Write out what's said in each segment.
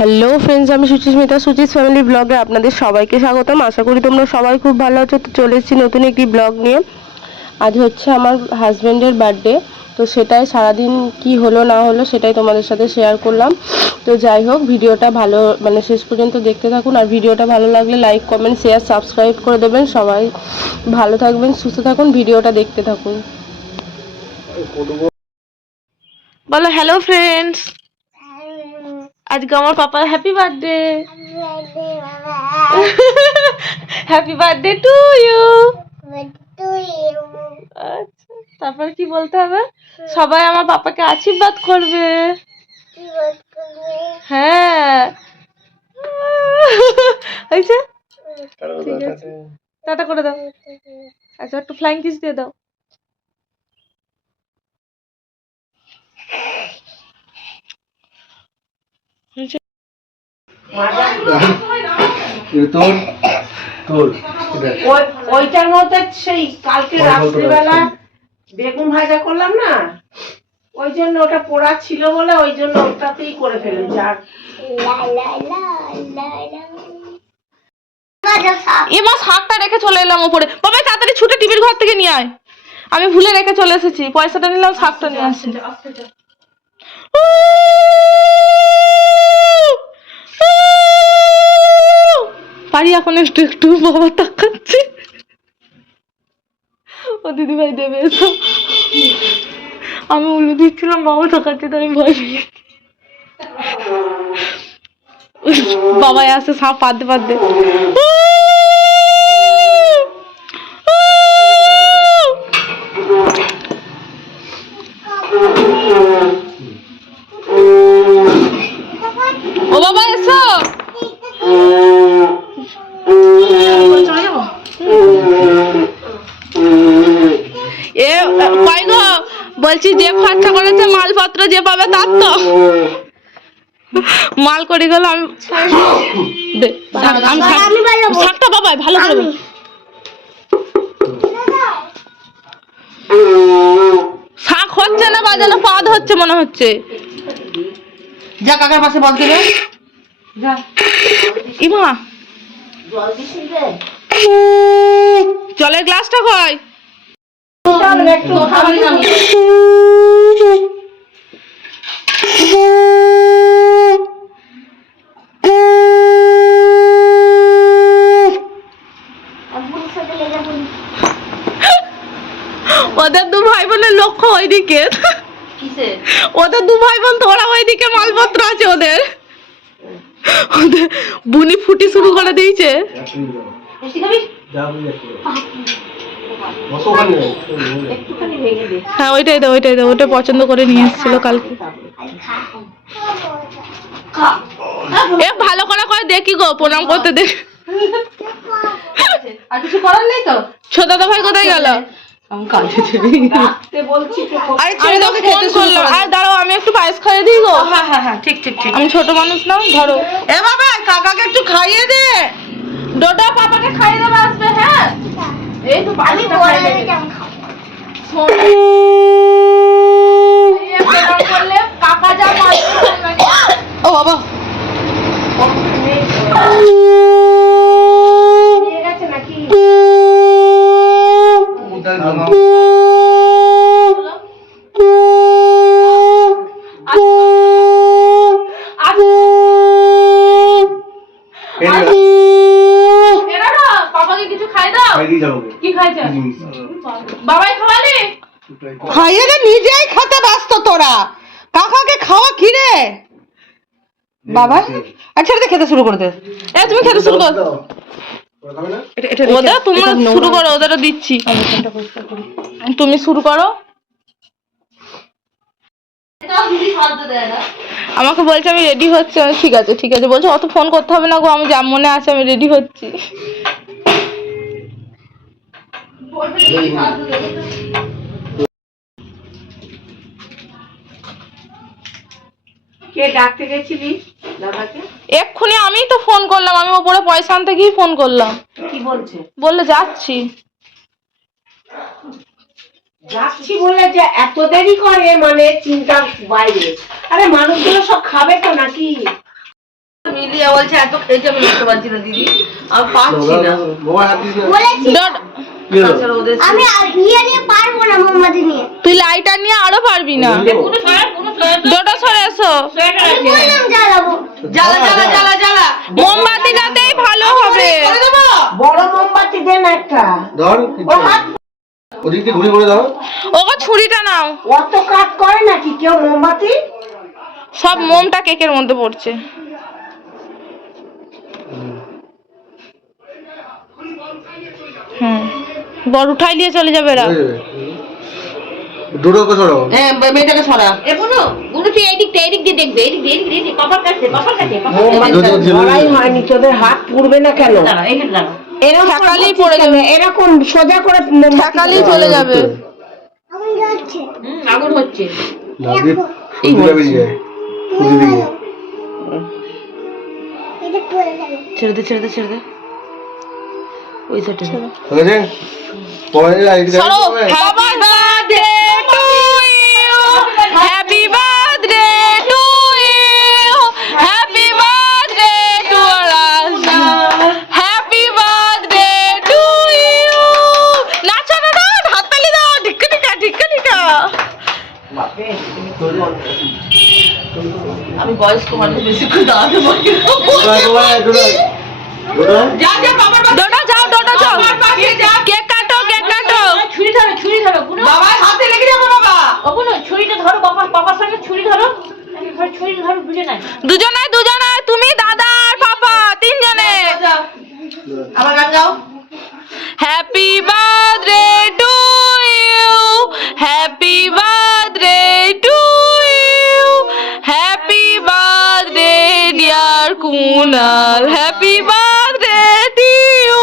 Hello friends, আমি Suchismita, Suchi's family ব্লগে আপনাদের সবাইকে স্বাগতম। আশা করি তোমরা সবাই খুব ভালো আছো। তো চলে এসেছি নতুন একটি ব্লগ নিয়ে। আজ হচ্ছে আমার হাজব্যান্ডের বার্থডে, তো সেটাই সারাদিন কি হলো না হলো সেটাই তোমাদের সাথে শেয়ার করলাম। তো যাই হোক, ভিডিওটা ভালো শেষ পর্যন্ত দেখতে থাকুন। আর ভিডিওটা ভালো লাগলে লাইক, কমেন্ট, শেয়ার, সাবস্ক্রাইব করে দেবেন। সবাই ভালো থাকবেন, সুস্থ থাকুন, ভিডিওটা দেখতে থাকুন। বলো হ্যালো ফ্রেন্ডস, আজকে আমার পাপার happy birthday. Happy birthday to you. আচ্ছা, তারপর কি বলতে হবে? সবাই আমার পাপাকে আশীর্বাদ করবে। হ্যাঁ, হয়েছে, ঠিক আছে, টাটা করে দাও। আচ্ছা, একটু ফ্লাইং কিস দিয়ে দাও। ওইটার মধ্যে সেই কালকে রাত্রিবেলা বেগুন ভাজা করলাম না, ওই জন্য ওটা পোড়া ছিল বলে ওই জন্য ওটাতেই করে ফেলেছি। আর এমা শাকটা রেখে চলে এলাম উপরে। বাবা তাড়াতাড়ি ছুটে টিভির ঘর থেকে নিয়ে আয়। আমি ভুলে রেখে চলে এসেছি, পয়সাটা নিলাম, শাকটা নিয়ে আসছি। পারি এখন একটু একটু, বাবা তাকাচ্ছে। ও দিদি ভাই দেবে এসো। আমি উল্লু দিচ্ছিলাম, বাবা তাকাচ্ছে, তো আমি ভয় পেয়ে বাবাই আসে সাপ পাততে পাততে। ও বাবা এসো। এ কই গো, বলছি যে খরচা করেছে মালপত্র যে পাবে তার তো মাল করে গেল। আমি শাকটা বাবা ভালো করে শাক হচ্ছে না, বাজানো পাদ হচ্ছে মনে হচ্ছে। যা কাকার পাশে বল দিবে, যা ইমা জল দিস রে। জলের গ্লাসটা কই? একটু খাবি না? ওদের দু ভাই বোনের লক্ষ্য ওইদিকে। ওদের দু ভাই বোন, তোরা ওইদিকে মালপত্র আছে ওদের। ওদের বুনি ফুটি শুরু করে দিয়েছে। হ্যাঁ ওইটাই দাও, ওইটাই দাও, ওটা পছন্দ করে নিয়ে এসেছিল কালকে। এ ভালো করে করে দেখি গো, প্রণাম করতে দেখ। আর কিছু করার নেই তো? ছোট দাদা ভাই কোথায় গেল? দাঁড়াও, আমি একটু পায়েস খাইয়ে দিই গো। হ্যাঁ হ্যাঁ হ্যাঁ, ঠিক ঠিক ঠিক। আমি ছোট মানুষ না, ধরো। এ বাবা, কাকাকে একটু খাইয়ে দে। ডোডা পাপাকে খাইয়ে দেবে, আসবে। হ্যাঁ, এই তো পানি করলে কাকা যা ও বাবা, নিয়ে গেছে নাকি? পাপাকে কিছু খাই দাও। কি খাইছে বাবাই খাওয়ালি? খাইয়ে দে, নিজেই খেতে ব্যস্ত তোরা। কাকাকে খাওয়া কি রে বাবা? আচ্ছা রে, খেতে শুরু করে দে। এ তুমি খেতে শুরু করো। ওদের তোমরা শুরু করো, ওদেরও দিচ্ছি। তুমি শুরু করো। আমাকে বলছে আমি রেডি হচ্ছি। ঠিক আছে ঠিক আছে বলছে, অত ফোন করতে হবে না গো, আমি যা মনে আছে আমি রেডি হচ্ছি। কে ডাকতে গেছিলি দাদাকে? এক্ষুনি আমি তো ফোন করলাম, আমি ওপরে পয়সা আনতে গিয়ে ফোন করলাম। কি বলছে? বললে যাচ্ছি। যাচ্ছি বলে যে এত দেরি করে, মানে চিন্তার বাইরে। আরে মানুষগুলো সব খাবে তো নাকি? দিয়া বলছে এত খেয়েছি আমি করতে পারছি না দিদি, আমি পাচ্ছি না। তাছাড়া ওদের আমি নিয়ে পারবো না মোমবাতি নিয়ে। তুই লাইটার নিয়ে আরো পারবি না। দুটো সরে এসো। বললাম জ্বালাবো। জ্বালা জ্বালা জ্বালা জ্বালা মোমবাতিটাতেই ভালো হবে। করে দেবো। বড় মোমবাতি দেন একটা। ধর ও হাত ওদিক দিয়ে ঘুরে ঘুরে দাও। ওগো ছুরিটা নাও। অত কাট করে নাকি কেউ মোমবাতি? সব মোমটা কেকের মধ্যে পড়ছে। হুম, বড় উঠাই দিয়ে চলে যাবে এরা। হয়ে যাবে। দুটোকে সরাও। হ্যাঁ মেয়েটাকে সরা। এ বুনু বুনু তুই এই দিক দিয়ে দেখবে, এই দিক দিয়ে পাপার কাছে মোমবাতি ধরাই হয়নি, তোদের হাত পুড়বে না কেন? দাঁড়া এখানে দাঁড়া। এরকম ঠাকালি করছিস পড়ে কেন? যাবে। এরকম সোজা করে ঠাকালি চলে যাবে। আমি যাচ্ছি। আগুন হচ্ছে। নাবিক ফুলটা বেরিয়ে যায়। ফুল দিয়ে। এটা পড়ে গেল। ছেড়ে দে ছেড়ে দে ছেড়ে দে। ওই সাইডে হয়েছে? পরে আইডি চলো। Happy birthday to you, happy birthday to you, happy birthday to us, happy birthday to you. নাচো না, হাততালি দাও, ঢিক্কা ঢিক্কা ঢিক্কা ঢিক্কা। আমি বয়স্ক মানুষ বেশি করে দাঁড়াতে পারি না। যা যা বাবার পাশে ডোডো যাও, ডোডো যাও, বাবার পাশে যা। কেক কাটো, কেক কাটো। ছুরি ধরো বুনু। বাবার হাতে লেগে যাবে বাবা। ও বুনু ছুরিটা ধরো, বাবার সঙ্গে ছুরি ধরো। ছুরি ধরো দুজনে দুজনে, তুমি দাদা আর পাপা তিনজনে। আমার গান গাও। Happy birthday to you, happy birthday to you, happy birthday dear Kunal, happy birthday to you.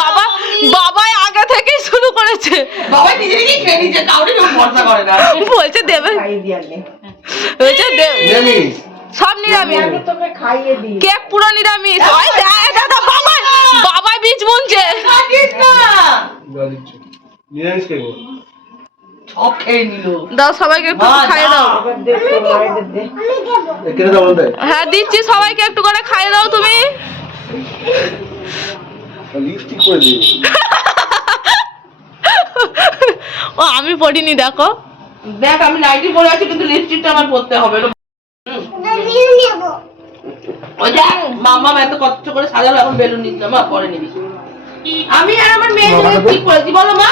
বাবা বাবাই আগে থেকে শুরু করেছে, বাবা নিজে নিজে খেয়ে নিচ্ছে, কাউরে কেউ ভরসা করে না। বলছে দেবে, খাইয়ে দিয়ে আগে। বলছে দেবে। নিরামিষ। সব নিরামিষ, আগে তোকে খাইয়ে দিই। কেক পুরো নিরামিষ। ওই দাদা বাবাই বাবাই বীজ বুনছে। কাটিস না। নিরামিষ খেয়ে। সব খেয়ে নিল। দাও সবাইকে একটু খাইয়ে দাও। আবার দে তোর মায়েদের দে। আমি দেবো। কেটে দাও বলতে। হ্যাঁ দিচ্ছি, সবাইকে একটু করে খাইয়ে দাও তুমি। লিপস্টিক করে দিই। ও আমি পড়িনি, দেখো। দেখ আমি নাইটি পরে আছি কিন্তু লিপস্টিকটা আমার পরতে হবে। আমি নেবো। ওই দেখ মাম্মা এত কষ্ট করে সাজালো, এখন বেলুন নিতে মা পরে নিবি। আমি আর আমার মেয়ে লিপস্টিক পরেছি বলো মা।